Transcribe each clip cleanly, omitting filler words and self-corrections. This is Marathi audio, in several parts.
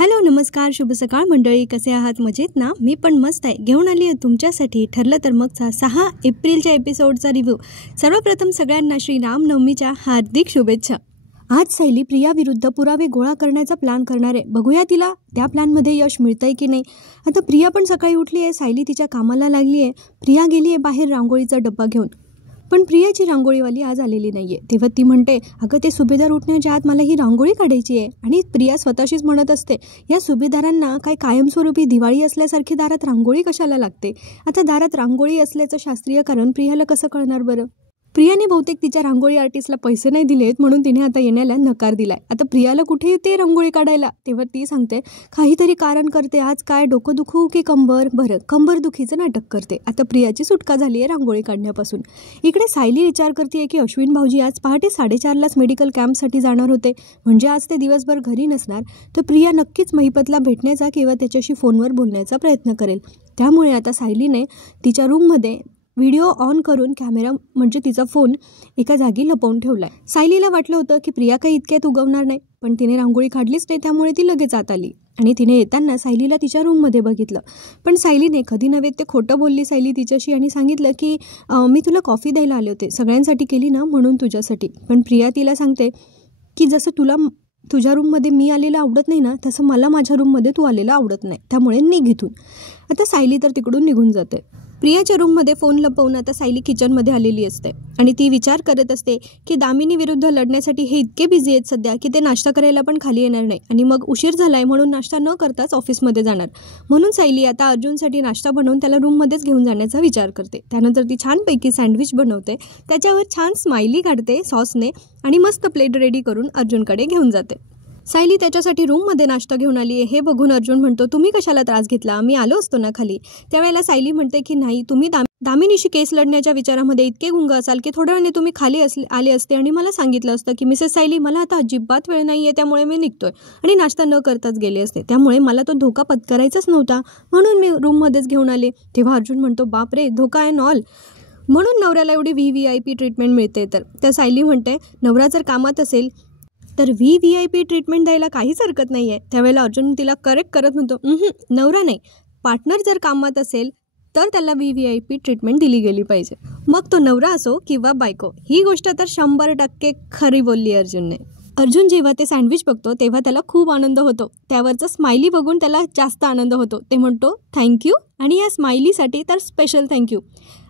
हॅलो नमस्कार शुभ सकाळ मंडळी, कसे आहात? मजेत ना? मी पण मस्त आहे. घेऊन आली आहे तुमच्यासाठी ठरलं तर मगचा 6 एप्रिलच्या एपिसोडचा रिव्ह्यू. सर्वप्रथम सगळ्यांना श्रीरामनवमीच्या हार्दिक शुभेच्छा. आज सायली प्रिया विरुद्ध पुरावे गोळा करण्याचा प्लॅन करणार आहे. बघूया तिला त्या प्लॅनमध्ये यश मिळतंय की नाही. आता प्रिया पण सकाळी उठली आहे, सायली तिच्या कामाला लागली आहे. प्रिया गेली आहे बाहेर रांगोळीचा डब्बा घेऊन, पण प्रियाची रांगोळीवाली आज आलेली नाही आहे. तेव्हा ती म्हणते, अगं ते सुभेदार उठण्याच्या आत मला ही रांगोळी काढायची आहे. आणि प्रिया स्वतःशीच म्हणत असते, या सुभेदारांना काय कायमस्वरूपी दिवाळी असल्यासारखी दारात रांगोळी कशाला लागते. आता दारात रांगोळी असल्याचं शास्त्रीय कारण प्रियाला कसं कळणार बरं. प्रियाने बहुतेक तिच्या रांगोळी आर्टिस्टला पैसे नाही दिलेत म्हणून तिने आता येण्याला नकार दिलाय. आता प्रियाला कुठे येते रांगोळी काढायला. तेव्हा ती सांगते, काहीतरी कारण करते. आज काय डोकं दुखू की कंबर? बरं, कंबर दुखीचं नाटक करते. आता प्रियाची सुटका झाली आहे रांगोळी काढण्यापासून. इकडे सायली विचार करते की अश्विन भाऊजी आज पहाटे 4:30लाच मेडिकल कॅम्पसाठी जाणार होते, म्हणजे आज ते दिवसभर घरी नसणार. तर प्रिया नक्कीच महिपतला भेटण्याचा किंवा त्याच्याशी फोनवर बोलण्याचा प्रयत्न करेल. त्यामुळे आता सायलीने तिच्या रूममध्ये व्हिडिओ ऑन करून कॅमेरा म्हणजे तिचा फोन एका जागी लपवून ठेवलाय. सायलीला वाटलं होतं की प्रिया काही इतक्यात उगवणार नाही, पण तिने रांगोळी काढलीच नाही. त्यामुळे ती लगेच आत आली आणि तिने येताना सायलीला तिच्या रूममध्ये बघितलं. पण सायलीने कधी नव्हे ते खोटं बोलली सायली तिच्याशी आणि सांगितलं की मी तुला कॉफी द्यायला आले होते, सगळ्यांसाठी केली ना म्हणून तुझ्यासाठी. पण प्रिया तिला सांगते की जसं तुला तुझ्या रूममध्ये मी आलेलं आवडत नाही ना, तसं मला माझ्या रूममध्ये तू आलेलं आवडत नाही, त्यामुळे निघ इथून. आता सायली तर तिकडून निघून जाते. प्रियाच्या रूममध्ये फोन लपवून आता सायली किचनमध्ये आलेली असते आणि ती विचार करत असते की दामिनी विरुद्ध लढण्यासाठी हे इतके बिझी आहेत सध्या की ते नाश्ता करायला पण खाली येणार नाही आणि मग उशीर झालाय म्हणून नाश्ता न करताच ऑफिसमध्ये जाणार. म्हणून सायली आता अर्जुनसाठी नाश्ता बनवून त्याला रूममध्येच घेऊन जाण्याचा विचार करते. त्यानंतर ती छानपैकी सँडविच बनवते, त्याच्यावर छान स्माइली काढते सॉसने आणि मस्त प्लेट रेडी करून अर्जुनकडे घेऊन जाते. सायली त्याच्यासाठी रूममध्ये नाश्ता घेऊन आली आहे हे बघून अर्जुन म्हणतो, तुम्ही कशाला त्रास घेतला, मी आलो असतो ना खाली. त्यावेळेला सायली म्हणते की नाही, तुम्ही दामिनीशी केस लढण्याच्या विचारामध्ये इतके गुंग असाल की थोड्या वेळाने तुम्ही खाली आले असते आणि मला सांगितलं असतं की मिसेस सायली मला आता अजिबात वेळ नाही आहे, त्यामुळे मी निघतोय, आणि नाश्ता न करताच गेले असते. त्यामुळे मला तो धोका पत्करायचाच नव्हता म्हणून मी रूममध्येच घेऊन आले. तेव्हा अर्जुन म्हणतो, बापरे, धोका अँड ऑल, म्हणून नवऱ्याला एवढी VIP ट्रीटमेंट मिळते. तर सायली म्हणते, नवरा जर कामात असेल तर VIP ट्रीटमेंट द्यायला काहीच हरकत नाही आहे. त्यावेळेला अर्जुन तिला करेक्ट करत म्हणतो, नवरा नाही, पार्टनर जर कामात असेल तर त्याला VIP ट्रीटमेंट दिली गेली पाहिजे, मग तो नवरा असो किंवा बायको. ही गोष्ट तर 100% खरी बोलली अर्जुनने. अर्जुन जेव्हा ते सँडविच बघतो तेव्हा त्याला खूप आनंद होतो. त्यावरचं स्माइली बघून त्याला जास्त आनंद होतो. ते म्हणतो थँक्यू, आणि या स्माइलीसाठी तर स्पेशल थँक्यू.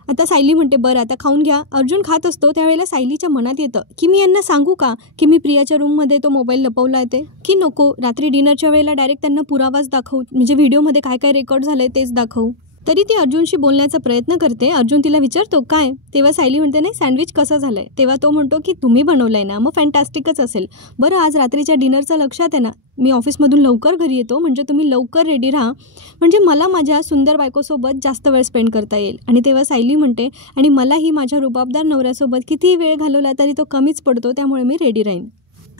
आता सायली म्हणते, बरं आता खाऊन घ्या. अर्जुन खात असतो त्यावेळेला सायलीच्या मनात येतं की मी यांना सांगू का की मी प्रियाच्या रूममध्ये तो मोबाईल लपवला आहे, की नको रात्री डिनरच्या वेळेला डायरेक्ट त्यांना पुरावाच दाखवू, म्हणजे व्हिडिओमध्ये काय काय रेकॉर्ड झालंय तेच दाखवू. तरी ती अर्जुनशी बोलण्याचा प्रयत्न करते. अर्जुन तिला विचारतो काय. तेव्हा सायली म्हणते, नाही सँडविच कसं झालंय. तेव्हा तो म्हणतो की तुम्ही बनवलंय ना, मग फॅन्टॅस्टिकच असेल. बरं आज रात्रीच्या डिनरचं लक्षात आहे ना, मी ऑफिसमधून लवकर घरी येतो, म्हणजे तुम्ही लवकर रेडी राहा, म्हणजे मला माझ्या सुंदर बायकोसोबत जास्त वेळ स्पेंड करता येईल. आणि तेव्हा सायली म्हणते, आणि मलाही माझ्या रुबाबदार नवऱ्यासोबत किती वेळ घालवला तरी तो कमीच पडतो, त्यामुळे मी रेडी राहीन.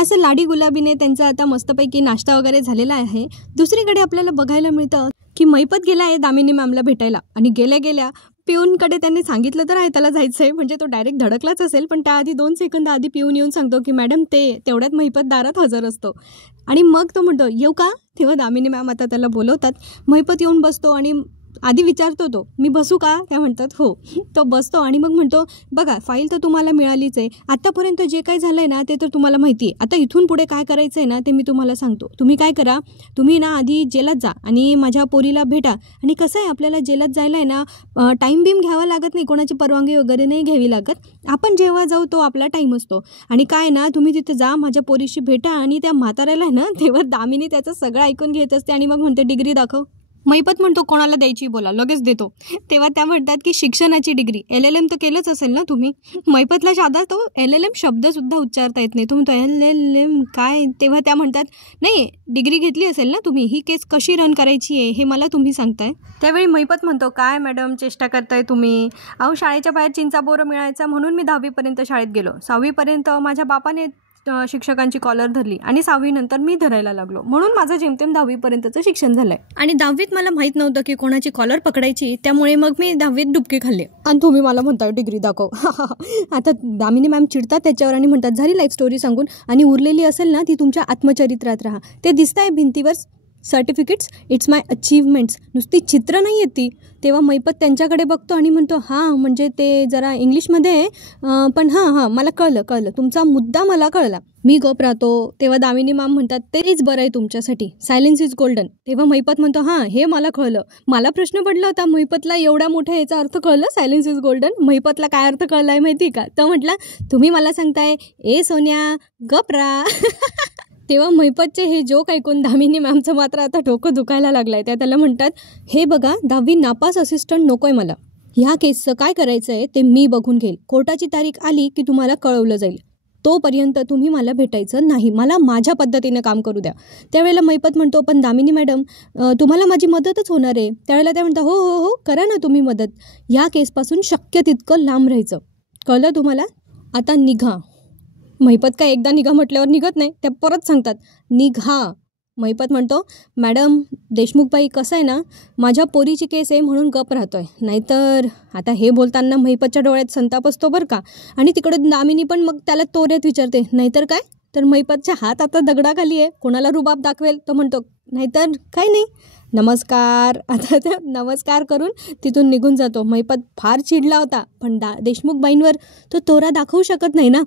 असं लाडी गुलाबीने त्यांचा आता मस्तपैकी नाश्ता वगैरे झालेला आहे. दुसरीकडे आपल्याला बघायला मिळतं की महिपत गेला आहे दामिनी मॅमला भेटायला, आणि गेल्या गेल्या पिऊनकडे त्यांनी सांगितलं तर आहे त्याला जायचं आहे, म्हणजे तो डायरेक्ट धडकलाच असेल. पण त्याआधी 2 सेकंद आधी पिऊन येऊन सांगतो की मॅडम तेवढ्यात महिपत दारात हजर असतो, आणि मग तो म्हणतो येऊ का. तेव्हा दामिनी मॅम आता त्याला बोलवतात. महिपत येऊन बसतो आणि आधी विचारतो तो, मी बसू का. त्या म्हणतात हो. तो बसतो आणि मग म्हणतो, बघा फाईल तर तुम्हाला मिळालीच आहे, आत्तापर्यंत जे काही झालं आहे ना ते तर तुम्हाला माहिती आहे. आता इथून पुढे काय करायचं आहे ना ते मी तुम्हाला सांगतो. तुम्ही काय करा, तुम्ही ना आधी जेलात जा आणि माझ्या पोरीला भेटा. आणि कसं आहे, आपल्याला जेलात जायला आहे ना टाईम बीम घ्यावा लागत नाही, कोणाची परवानगी वगैरे नाही घ्यावी लागत. आपण जेव्हा जाऊ तो आपला टाईम असतो. आणि काय ना तुम्ही तिथे जा, माझ्या पोरीशी भेटा. आणि त्या म्हाताऱ्याला आहे ना, तेव्हा दामिनी त्याचं सगळं ऐकून घेत असते आणि मग म्हणते डिग्री दाखव. महिपत म्हणतो, कोणाला द्यायची बोला, लगेच देतो. तेव्हा त्या म्हणतात की शिक्षणाची डिग्री, LLM तर केलंच असेल ना तुम्ही. महिपतला साधा तो LLM शब्दसुद्धा उच्चारता येत नाही. तुम्ही तो LLM काय. तेव्हा त्या म्हणतात, नाही डिग्री घेतली असेल ना तुम्ही, ही केस कशी रन करायची आहे हे मला तुम्ही सांगताय. त्यावेळी महिपत म्हणतो, काय मॅडम चेष्टा करताय तुम्ही. अहो शाळेच्या बाहेर चिंचा बोरं मिळायचा म्हणून मी 10वीपर्यंत शाळेत गेलो. 6वीपर्यंत माझ्या बापाने शिक्षकांची कॉलर धरली आणि 6वी नंतर मी धरायला लागलो, म्हणून माझं जेमतेम 10वीपर्यंतचं शिक्षण झालंय. आणि 10वीत मला माहित नव्हतं की कोणाची कॉलर पकडायची, त्यामुळे मग मी 10वीत डुबकी खाल्ली. आणि तुम्ही मला म्हणता डिग्री दाखव. आता दामिनी मॅम चिडतात त्याच्यावर आणि म्हणतात, झाली लाईफ स्टोरी सांगून, आणि उरलेली असेल ना ती तुमच्या आत्मचरित्रात राहा. ते दिसतंय भिंतीवर सर्टिफिकेट्स इट्स माय अचीवमेंट्स. नुसती चित्र नाही आहेत ती. तेव्हा मैपत त्यांच्याकडे बघतो आणि म्हणतो हां म्हणजे ते जरा इंग्लिशमध्ये आहे, पण हां मला कळलं तुमचा मुद्दा मला कळला. मी गप राहतो. तेव्हा दामिनी मॅम म्हणतात तेच बरं आहे तुमच्यासाठी, सायलेन्स इज गोल्डन. तेव्हा मैपत म्हणतो हां हे मला कळलं. मला प्रश्न पडला होता मैपतला एवढ्या मोठ्या याचा अर्थ कळलं सायलेन्स इज गोल्डन. मैपतला काय अर्थ कळला आहे माहिती का? तर म्हटलं तुम्ही मला सांगताय ए सोन्या गप रा. तेव्हा मैपतचे हे जोक ऐकून दामिनी मॅमचं मात्र आता डोकं दुखायला लागलं आहे. त्याला म्हणतात हे बघा 10वी नापास असिस्टंट नको आहे मला. ह्या केसचं काय करायचं आहे ते मी बघून घेईल. कोर्टाची तारीख आली की तुम्हाला कळवलं जाईल. तोपर्यंत तुम्ही मला भेटायचं नाही. मला माझ्या पद्धतीने काम करू द्या. त्यावेळेला मैपत म्हणतो पण दामिनी मॅडम तुम्हाला माझी मदतच होणार आहे. त्यावेळेला त्या म्हणतात हो करा ना तुम्ही मदत. या केसपासून शक्य तितकं लांब राहायचं. कळलं तुम्हाला? आता निघा. मैपत काय एकदा निघा म्हटल्यावर निघत नाही. त्या परत सांगतात निघा. मैपत म्हणतो मॅडम देशमुखबाई कसं आहे ना माझ्या पोरीची केस आहे म्हणून गप राहतोय. नाहीतर आता हे बोलताना मैपतच्या डोळ्यात संताप असतो बरं का. आणि तिकडे दामिनी पण मग त्याला तोऱ्यात विचारते नाहीतर काय. तर मैपतच्या हात आता दगडाखाली आहे. कोणाला रुबाब दाखवेल तो म्हणतो नाहीतर काय नाही नमस्कार. आता त्या नमस्कार करून तिथून निघून जातो. मैपत फार चिडला होता पण देशमुखबाईंवर तो तोरा दाखवू शकत नाही ना,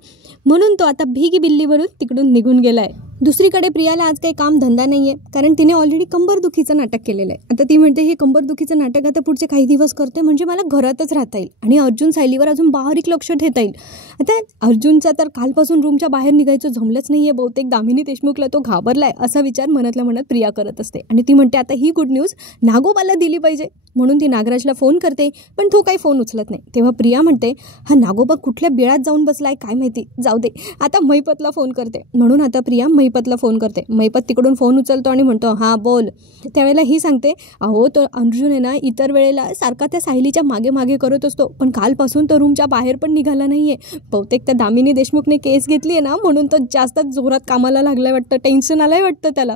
म्हणून तो आता भिगी बिल्ली बनून तिकडून निघून गेलाय. दुसरीकडे प्रियाला आज काही काम धंदा नाही आहे कारण तिने ऑलरेडी कंबरदुखीचं नाटक केलेलं आहे. आता ती म्हणते हे कंबरदुखीचं नाटक आता पुढचे काही दिवस करते म्हणजे मला घरातच राहता येईल आणि अर्जुन सायलीवर अजून बारीक लक्ष ठेवता येईल. आता अर्जुनचा तर कालपासून रूमच्या बाहेर निघायचं जमलंच नाही आहे. बहुतेक दामिनी देशमुखला तो घाबरलाय असा विचार मनातल्या मनात प्रिया करत असते. आणि ती म्हणते आता ही गुड न्यूज नागोबाला दिली पाहिजे म्हणून ती नागराजला फोन करते पण तो काही फोन उचलत नाही. तेव्हा प्रिया म्हणते हा नागोबा कुठल्या बिळात जाऊन बसलाय काय माहिती, जाऊ दे आता मैपतला फोन करते. म्हणून आता प्रिया मैपतला फोन करते. मैपत तिकडून फोन उचलतो आणि म्हणतो हां बोल. त्यावेळेला ही सांगते अहो तो अर्जुन आहे ना इतर वेळेला सारखा त्या सायलीच्या मागे मागे करत असतो पण कालपासून तो रूमच्या बाहेर पण निघाला नाही आहे. बहुतेक त्या दामिनी देशमुखने केस घेतली आहे ना म्हणून तो जास्तच जोरात कामाला लागलाय वाटतं, टेन्शन आलंय वाटतं त्याला.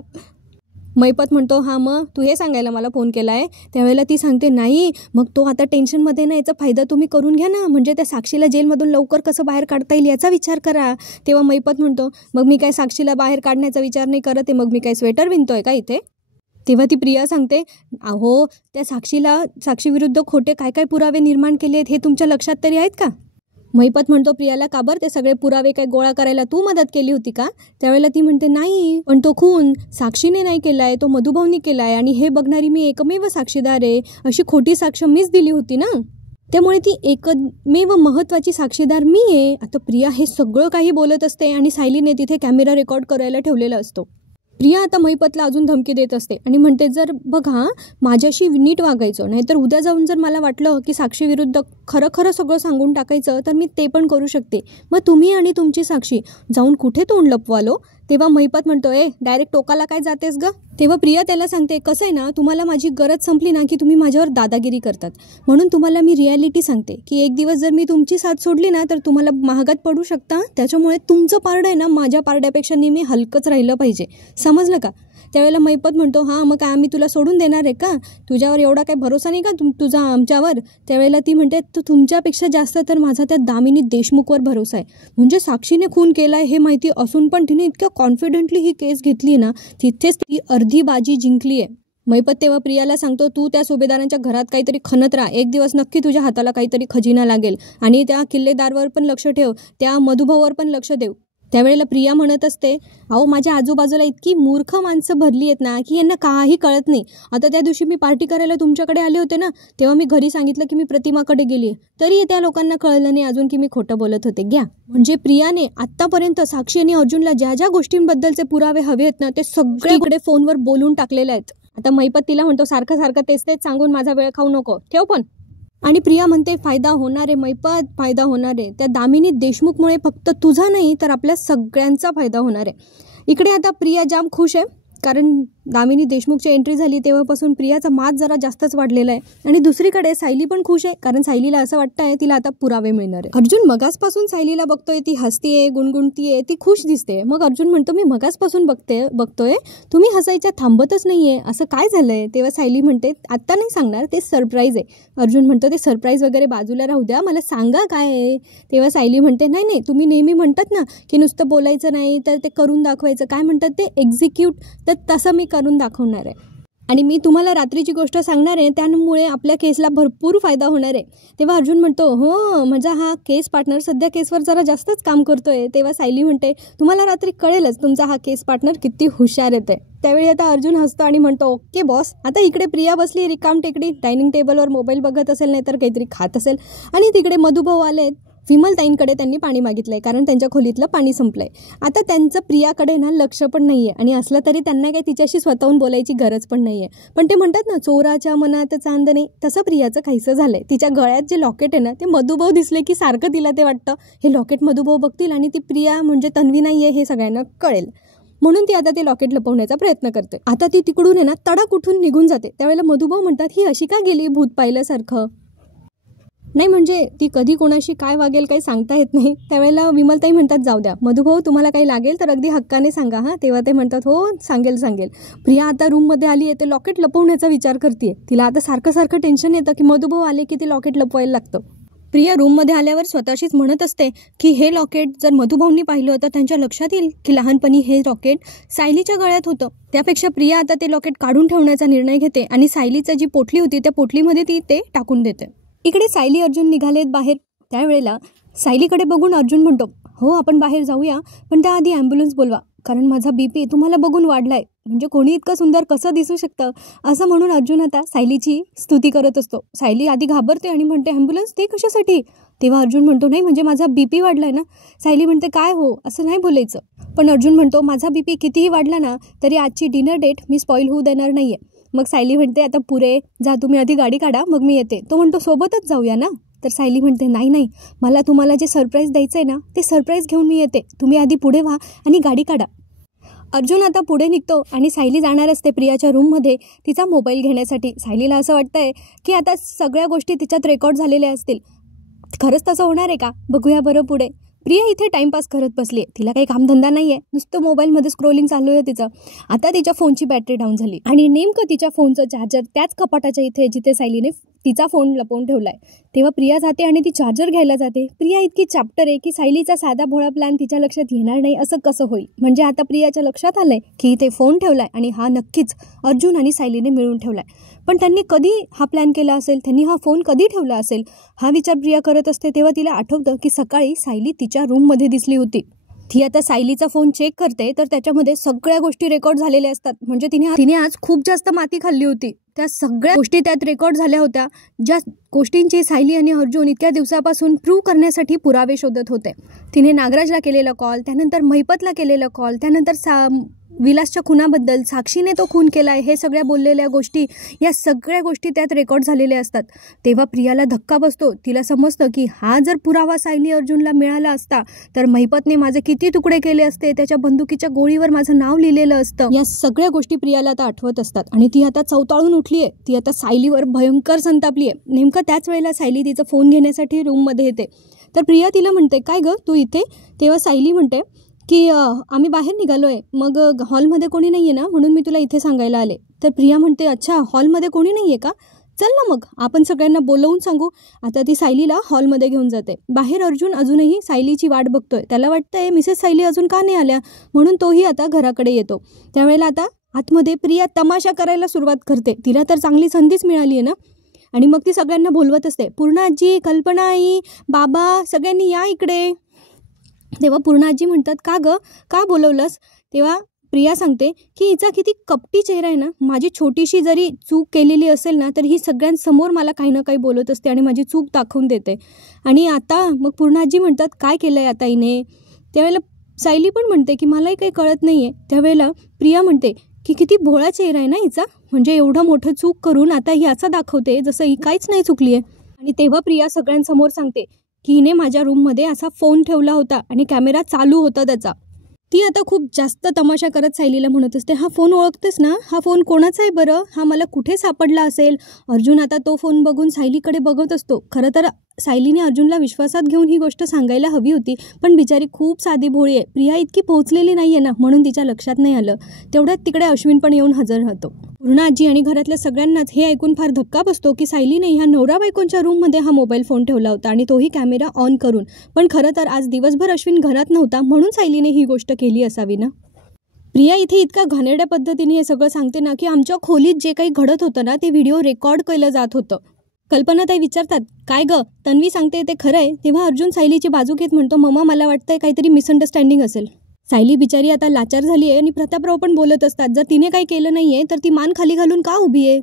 मैपत म्हणतो हां मग तू हे सांगायला मला फोन केला आहे. त्यावेळेला ती सांगते नाही मग तो आता टेन्शनमध्ये ना याचा फायदा तुम्ही करून घ्या ना, म्हणजे त्या साक्षीला जेलमधून लवकर कसं बाहेर काढता येईल याचा विचार करा. तेव्हा मैपत म्हणतो मग मी काय साक्षीला बाहेर काढण्याचा विचार नाही करत आहे, मग मी काय स्वेटर विणतोय का इथे. तेव्हा ती प्रिया सांगते अहो त्या साक्षीविरुद्ध खोटे काय काय पुरावे निर्माण केले आहेत हे तुमच्या लक्षात तरी आहेत का. मैपत म्हणतो प्रियाला का बरं ते सगळे पुरावे काय गोळा करायला तू मदत केली होती का. त्यावेळेला ती म्हणते नाही पण तो खून साक्षीने नाही केलाय, तो मधुभाऊनी केलाय आणि हे बघणारी मी एकमेव साक्षीदार आहे अशी खोटी साक्ष मीच दिली होती ना, त्यामुळे ती एकमेव महत्त्वाची साक्षीदार मी आहे. आता प्रिया हे सगळं काही बोलत असते आणि सायलीने तिथे कॅमेरा रेकॉर्ड करायला ठेवलेला असतो. प्रिया आता मैपतला अजून धमकी देत असते आणि म्हणते जर बघा माझ्याशी नीट वागायचं नाहीतर उद्या जाऊन जर मला वाटलं की साक्षीविरुद्ध खरं सगळं सांगून टाकायचं तर मी ते पण करू शकते. मग तुम्ही आणि तुमची साक्षी जाऊन कुठे तोंड लपवालो. तेव्हा मैपत म्हणतो डायरेक्ट टोकाला काय जातेस ग. तेव्हा प्रिया त्याला सांगते कसं आहे ना तुम्हाला माझी गरज संपली ना की तुम्ही माझ्यावर दादागिरी करतात, म्हणून तुम्हाला मी रिॲलिटी सांगते की एक दिवस जर मी तुमची साथ सोडली ना तर तुम्हाला महागात पडू शकता. त्याच्यामुळे तुमचं पारडं आहे ना माझ्या पारड्यापेक्षा नेहमी हलकंच राहिलं पाहिजे, समजलं का. त्यावेळेला मैपत म्हणतो हां मग काय आम्ही तुला सोडून देणार आहे का, तुझ्यावर एवढा काही भरोसा नाही का तुझा आमच्यावर. त्यावेळेला ती म्हणते तुमच्यापेक्षा जास्त तर माझा त्या दामिनी देशमुखवर भरोसा आहे. म्हणजे साक्षीने खून केला आहे हे माहिती असून पण तिने इतक्या कॉन्फिडेंटली ही केस घेतली ना तिथेच ती अर्धी बाजी जिंकली आहे. मैपत तेव्हा प्रियाला सांगतो तू त्या सुभेदारांच्या घरात काहीतरी खणत राहा, एक दिवस नक्की तुझ्या हाताला काहीतरी खजिना लागेल आणि त्या किल्लेदारवर पण लक्ष ठेव, त्या मधुभाऊवर पण लक्ष देव. त्यावेळेला प्रिया म्हणत असते अहो माझ्या आजूबाजूला इतकी मूर्ख माणसं भरली आहेत ना की यांना काही कळत नाही. आता त्या दिवशी मी पार्टी करायला तुमच्याकडे आले होते ना तेव्हा मी घरी सांगितलं की मी प्रतिमाकडे गेली, तरी त्या लोकांना कळलं नाही अजून की मी खोटं बोलत होते. घ्या म्हणजे प्रियाने आत्तापर्यंत साक्षी आणि अर्जुनला ज्या ज्या गोष्टींबद्दलचे पुरावे हवे आहेत ना ते सगळीकडे फोनवर बोलून टाकलेले आहेत. आता मैपत तिला म्हणतो सारखं तेच सांगून माझा वेळ खाऊ नको, ठेव पण. आणि प्रिया म्हणते फायदा होणार आहे मैपत, फायदा होणार आहे. त्या दामिनी देशमुखमुळे फक्त तुझा नाही तर आपल्या सगळ्यांचा फायदा होणार आहे. इकडे आता प्रिया जाम खुश आहे कारण दामिनी देशमुखची एंट्री झाली तेव्हापासून प्रियाचा माज जरा जास्तच वाढलेला आहे. आणि दुसरीकडे सायली पण खुश आहे कारण सायलीला असं वाटतंय तिला आता पुरावे मिळणार आहे. अर्जुन मगासपासून सायलीला बघतोय, ती हसतीये गुणगुणतीये, ती खुश दिसते. मग अर्जुन म्हणतो मी मगासपासून बघतोय तुम्ही हसायच्या थांबतच नाहीये, असं काय झालंय. तेव्हा सायली म्हणते आत्ता नाही सांगणार, ते सरप्राईज आहे. अर्जुन म्हणतो ते सरप्राईज वगैरे बाजूला राहू द्या, मला सांगा काय आहे. तेव्हा सायली म्हणते नाही तुम्ही नेहमी म्हणतात ना की नुसतं बोलायचं नाही तर ते करून दाखवायचं, काय म्हणतात ते एक्झिक्यूट, तर तसं मी करून दाखवणार आहे आणि मी तुम्हाला रात्रीची गोष्ट सांगणार आहे, त्यामुळे आपल्या केसला भरपूर फायदा होणार आहे. तेव्हा अर्जुन म्हणतो, हो माझा हा केस पार्टनर सध्या केसवर जरा जास्तच काम करतोय. तेव्हा सायली म्हणते, तुम्हाला रात्री कळेलच तुमचा हा केस पार्टनर किती हुशार येते. त्यावेळी आता अर्जुन हसतो आणि म्हणतो, ओके बॉस. आता इकडे प्रिया बसली रिकाम टेकडी, डायनिंग टेबलवर मोबाईल बघत असेल, नाहीतर काहीतरी खात असेल. आणि तिकडे मधुभाऊ आले. विमलताईंकडे त्यांनी पाणी मागितलंय कारण त्यांच्या खोलीतलं पाणी संपलंय. आता त्यांचं प्रियाकडे ना लक्ष पण नाहीये आणि असलं तरी त्यांना काही तिच्याशी स्वतःहून बोलायची गरज पण नाहीये. पण ते म्हणतात ना, चोराच्या मनात चांदणे, तसं प्रियाचं काहीसं झालंय. तिच्या गळ्यात जे लॉकेट आहे ना, ते मधुभाऊ दिसले की सारखं तिला ते वाटतं हे लॉकेट मधुभाऊ बघतील आणि ती प्रिया म्हणजे तन्वी नाहीये हे सगळ्यांना कळेल. म्हणून ती आता ते लॉकेट लपवण्याचा प्रयत्न करते. आता ती तिकडून आहे ना तडाक उठून निघून जाते. त्यावेळेला मधुभाऊ म्हणतात, ही अशी का गेली भूत पाहिल्यासारखं. नाही म्हणजे ती कधी कोणाशी काय वागेल काही सांगता येत नाही. त्यावेळेला विमलताई म्हणतात, जाऊ द्या मधुभाऊ, तुम्हाला काही लागेल तर अगदी हक्काने सांगा हां. तेव्हा ते म्हणतात, हो सांगेल. प्रिया आता रूममध्ये आली आहे, ते लॉकेट लपवण्याचा विचार करते. तिला आता सारखं टेन्शन येतं की मधुभाऊ आले की ते लॉकेट लपवायला लागतं. प्रिया रूममध्ये आल्यावर स्वतःशीच म्हणत असते की हे लॉकेट जर मधुभाऊंनी पाहिलं तर त्यांच्या लक्षात येईल की लहानपणी हे लॉकेट सायलीच्या गळ्यात होतं. त्यापेक्षा प्रिया आता ते लॉकेट काढून ठेवण्याचा निर्णय घेते आणि सायलीची जी पोटली होती त्या पोटलीमध्ये ती ते टाकून देते. इकडे सायली अर्जुन निघालेत बाहेर. त्यावेळेला सायलीकडे बघून अर्जुन म्हणतो, हो आपण बाहेर जाऊया, पण त्याआधी ॲम्ब्युलन्स बोलवा कारण माझा BP तुम्हाला बघून वाढलाय. म्हणजे कोणी इतकं सुंदर कसं दिसू शकतं असं म्हणून अर्जुन आता सायलीची स्तुती करत असतो. सायली आधी घाबरते आणि म्हणते, ॲम्ब्युलन्स ते कशासाठी. तेव्हा अर्जुन म्हणतो, नाही म्हणजे माझा BP वाढलाय ना. सायली म्हणते, काय हो असं नाही बोलायचं. पण अर्जुन म्हणतो, माझा BP कितीही वाढला ना तरी आजची डिनर डेट मी स्पॉईल होऊ देणार नाहीये. मग सायली म्हणते, आता पुरे जा, तुम्ही आधी गाडी काढा मग मी येते. तो म्हणतो, सोबतच जाऊया ना. तर सायली म्हणते, नाही मला तुम्हाला जे सरप्राईज द्यायचं आहे ना ते सरप्राईज घेऊन मी येते, तुम्ही आधी पुढे व्हा आणि गाडी काढा. अर्जुन आता पुढे निघतो आणि सायली जाणार असते प्रियाच्या रूममध्ये तिचा मोबाईल घेण्यासाठी. सायलीला असं वाटतंय की आता सगळ्या गोष्टी तिच्यात रेकॉर्ड झालेल्या असतील. खरंच तसं होणार आहे का, बघूया बरं पुढे. प्रिया इथे टाइमपास करत बसली आहे. तिला काही कामधंदा नाही आहे, नुसतं मोबाईलमध्ये स्क्रोलिंग चालू आहे तिचं. आता तिच्या फोनची बॅटरी डाऊन झाली आणि नेमकं तिच्या फोनचं चार्जर त्याच कपाटाच्या इथे जिथे सायलीने तिचा फोन लपवून ठेवलाय. तेव्हा प्रिया जाते आणि ती चार्जर घ्यायला जाते. प्रिया इतकी चॅप्टर आहे की सायलीचा साधा भोळा प्लॅन तिच्या लक्षात येणार नाही असं कसं होईल. म्हणजे आता प्रियाच्या लक्षात आलंय की इथे फोन ठेवलाय आणि हा नक्कीच अर्जुन आणि सायलीने मिळून ठेवलाय. पण त्यांनी कधी हा प्लॅन केला असेल, त्यांनी हा फोन कधी ठेवला असेल हा विचार प्रिया करत असते. तेव्हा तिला आठवतं की सकाळी सायली तिच्या रूममध्ये दिसली होती. ती आता सायलीचा फोन चेक करते तर त्याच्यामध्ये सगळ्या गोष्टी रेकॉर्ड झालेल्या असतात. म्हणजे तिने आज खूप जास्त माती खाल्ली होती. त्या सगळ्या गोष्टी त्यात रेकॉर्ड झाल्या होत्या, ज्या गोष्टींची सायली आणि अर्जुन इतक्या दिवसापासून प्रूव्ह करण्यासाठी पुरावे शोधत होते. तिने नागराजला केलेला कॉल, त्यानंतर महिपतला केलेला कॉल, त्यानंतर विलासच्या खुनाबद्दल, साक्षीने तो खून केलाय हे सगळ्या बोललेल्या गोष्टी, या सगळ्या गोष्टी त्यात रेकॉर्ड झालेल्या असतात. तेव्हा प्रियाला धक्का बसतो. तिला समजतं की हा जर पुरावा सायली अर्जुनला मिळाला असता तर महिपतने माझे किती तुकडे केले असते, त्याच्या बंदुकीच्या गोळीवर माझं नाव लिहिलेलं असतं. या सगळ्या गोष्टी प्रियाला आता आठवत असतात आणि ती आता चवताळून उठली आहे. ती आता सायलीवर भयंकर संतापली आहे. नेमकं त्याच वेळेला सायली तिचा फोन घेण्यासाठी रूममध्ये येते. तर प्रिया तिला म्हणते, काय गं तू इथे. तेव्हा सायली म्हणते की आम्ही बाहेर निघालोय, मग हॉलमध्ये कोणी नाही आहे ना म्हणून मी तुला इथे सांगायला आले. तर प्रिया म्हणते, अच्छा हॉलमध्ये कोणी नाही आहे का, चल ना मग आपण सगळ्यांना बोलवून सांगू. आता ती सायलीला हॉलमध्ये घेऊन जाते. बाहेर अर्जुन अजूनही सायलीची वाट बघतोय. त्याला वाटतंय मिसेस सायली अजून का नाही आल्या, म्हणून तोही आता घराकडे येतो. त्यावेळेला आता आतमध्ये प्रिया तमाशा करायला सुरुवात करते. तिला तर चांगली संधीच मिळाली आहे ना. आणि मग ती सगळ्यांना बोलवत असते, पूर्णा आजी, कल्पना आई, बाबा सगळ्यांनी या इकडे. तेव्हा पूर्णा आजी म्हणतात, का गं का बोलवलंस. तेव्हा प्रिया सांगते की हिचा किती कपटी चेहरा आहे ना. माझी छोटीशी जरी चूक केलेली असेल ना तर ही सगळ्यांसमोर मला काही ना काही बोलत असते आणि माझी चूक दाखवून देते. आणि आता मग पूर्णा आजी म्हणतात, काय केलं आहे आता हिने. त्यावेळेला सायली पण म्हणते की मलाही काही कळत नाही आहे. त्यावेळेला प्रिया म्हणते की किती भोळा चेहरा आहे ना हिचा, म्हणजे एवढं मोठं चूक करून आता ही असं दाखवते जसं ही काहीच नाही चुकली आहे. आणि तेव्हा प्रिया सगळ्यांसमोर सांगते की हिने माझ्या रूममध्ये असा फोन ठेवला होता आणि कॅमेरा चालू होता त्याचा. ती आता खूप जास्त तमाशा करत सायलीला म्हणत असते, हा फोन ओळखतेस ना, हा फोन कोणाचा आहे बरं, हा मला कुठे सापडला असेल. अर्जुन आता तो फोन बघून सायलीकडे बघत असतो. खरं तर सायलीने अर्जुनला विश्वासात घेऊन ही गोष्ट सांगायला हवी होती, पण बिचारी खूप साधी भोळी आहे. प्रिया इतकी पोहोचलेली नाही आहे ना म्हणून तिच्या लक्षात नाही आलं. तेवढ्यात तिकडे अश्विन पण येऊन हजर राहतो. पूर्णा आजी आणि घरातल्या सगळ्यांनाच हे ऐकून फार धक्का बसतो की सायलीने ह्या नवरा बायकोंच्या रूममध्ये हा मोबाईल फोन ठेवला होता आणि तोही कॅमेरा ऑन करून. पण खरं तर आज दिवसभर अश्विन घरात नव्हता म्हणून सायलीने ही गोष्ट केली असावी ना. प्रिया इथे इतक्या घाणेरड्या पद्धतीने हे सगळं सांगते ना की आमच्या खोलीत जे काही घडत होतं ना ते व्हिडिओ रेकॉर्ड केलं जात होतं. कल्पनाताई विचारतात, काय गं तन्वी सांगते ते खरं आहे? तेव्हा अर्जुन सायलीची बाजू घेत म्हणतो, मम्मा मला वाटतंय काहीतरी मिसअंडरस्टँडिंग असेल. सायली बिचारी आता लाचार झाली आहे आणि प्रतापराव पण बोलत असतात, जर तिने काही केलं नाहीये तर ती मान खाली घालून का उभी आहे?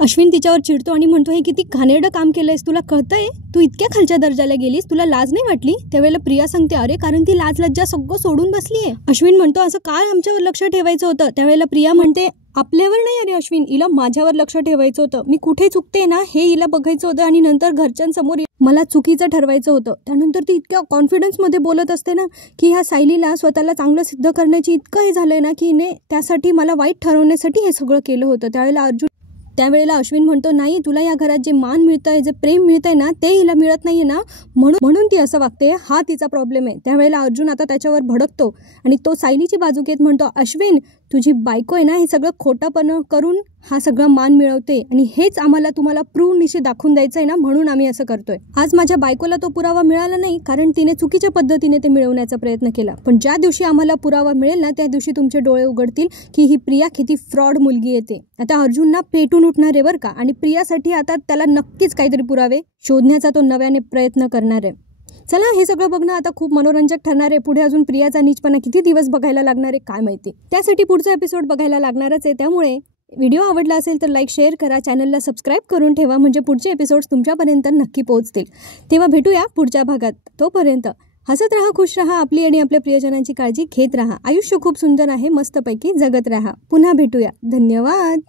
अश्विन तिच्यावर चिडतो आणि म्हणतो, हे किती घाणेरडं काम केलंयस, तुला कळतंय? तू इतक्या खालच्या दर्जाला गेलीस, तुला लाज नाही वाटली? त्यावेळेला प्रिया सांगते, अरे कारण ती लाज लज्जा सगळं सोडून बसलीये. अश्विन म्हणतो, असं काय आमच्यावर लक्ष ठेवायचं होतं? त्यावेळेला प्रिया म्हणते, आपल्यावर नाही अरे अश्विन, हिला माझ्यावर लक्ष ठेवायचं होतं. मी कुठे चुकते ना हे हिला बघायचं होतं आणि नंतर घरच्यांसमोर मला चुकीचं ठरवायचं होतं. त्यानंतर ती इतक्या कॉन्फिडन्समध्ये बोलत असते ना की ह्या सायलीला स्वतःला चांगलं सिद्ध करण्याची इतकं हे झालंय ना की हिने त्यासाठी मला वाईट ठरवण्यासाठी हे सगळं केलं होतं. त्यावेळेला अश्विन म्हणतो, नाही तुला या घरात जे मान मिळतंय, जे प्रेम मिळतंय ना ते हिला मिळत नाहीये ना, म्हणून ती असं वागते, हा तिचा प्रॉब्लेम आहे. त्यावेळेला अर्जुन आता त्याच्यावर भडकतो आणि तो सायलीची बाजू घेत म्हणतो, अश्विन तुझी बायको आहे ना हे सगळं खोटंपणं करून हा सगळा मान मिळवते आणि हेच आम्हाला तुम्हाला प्रूव्ह निश्चित दाखवून द्यायचं आहे ना, म्हणून आम्ही असं करतोय. आज माझ्या बायकोला तो पुरावा मिळाला नाही कारण तिने चुकीच्या पद्धतीने ते मिळवण्याचा प्रयत्न केला, पण ज्या दिवशी आम्हाला पुरावा मिळेल ना त्या दिवशी तुमचे डोळे उघडतील की ही प्रिया किती फ्रॉड मुलगी येते. आता अर्जुनना पेटून उठणार आहे बरं का, आणि प्रियासाठी आता त्याला नक्कीच काहीतरी पुरावे शोधण्याचा तो नव्याने प्रयत्न करणार आहे. चला हे सगळं बघणं आता खूप मनोरंजक ठरणार आहे. पुढे अजून प्रियाचा नीचपणा किती दिवस बघायला लागणार आहे काय माहिती. त्यासाठी पुढचा एपिसोड बघायला लागणारच आहे. त्यामुळे व्हिडिओ आवडला असेल तर लाईक शेअर करा, चॅनलला सबस्क्राईब करून ठेवा, म्हणजे पुढचे एपिसोड्स तुमच्यापर्यंत नक्की पोहोचतील. तेव्हा भेटूया पुढच्या भागात. तोपर्यंत हसत राहा, खुश राहा, आपली आणि आपल्या प्रियजनांची काळजी घेत राहा. आयुष्य खूप सुंदर आहे, मस्तपैकी जगत राहा. पुन्हा भेटूया. धन्यवाद.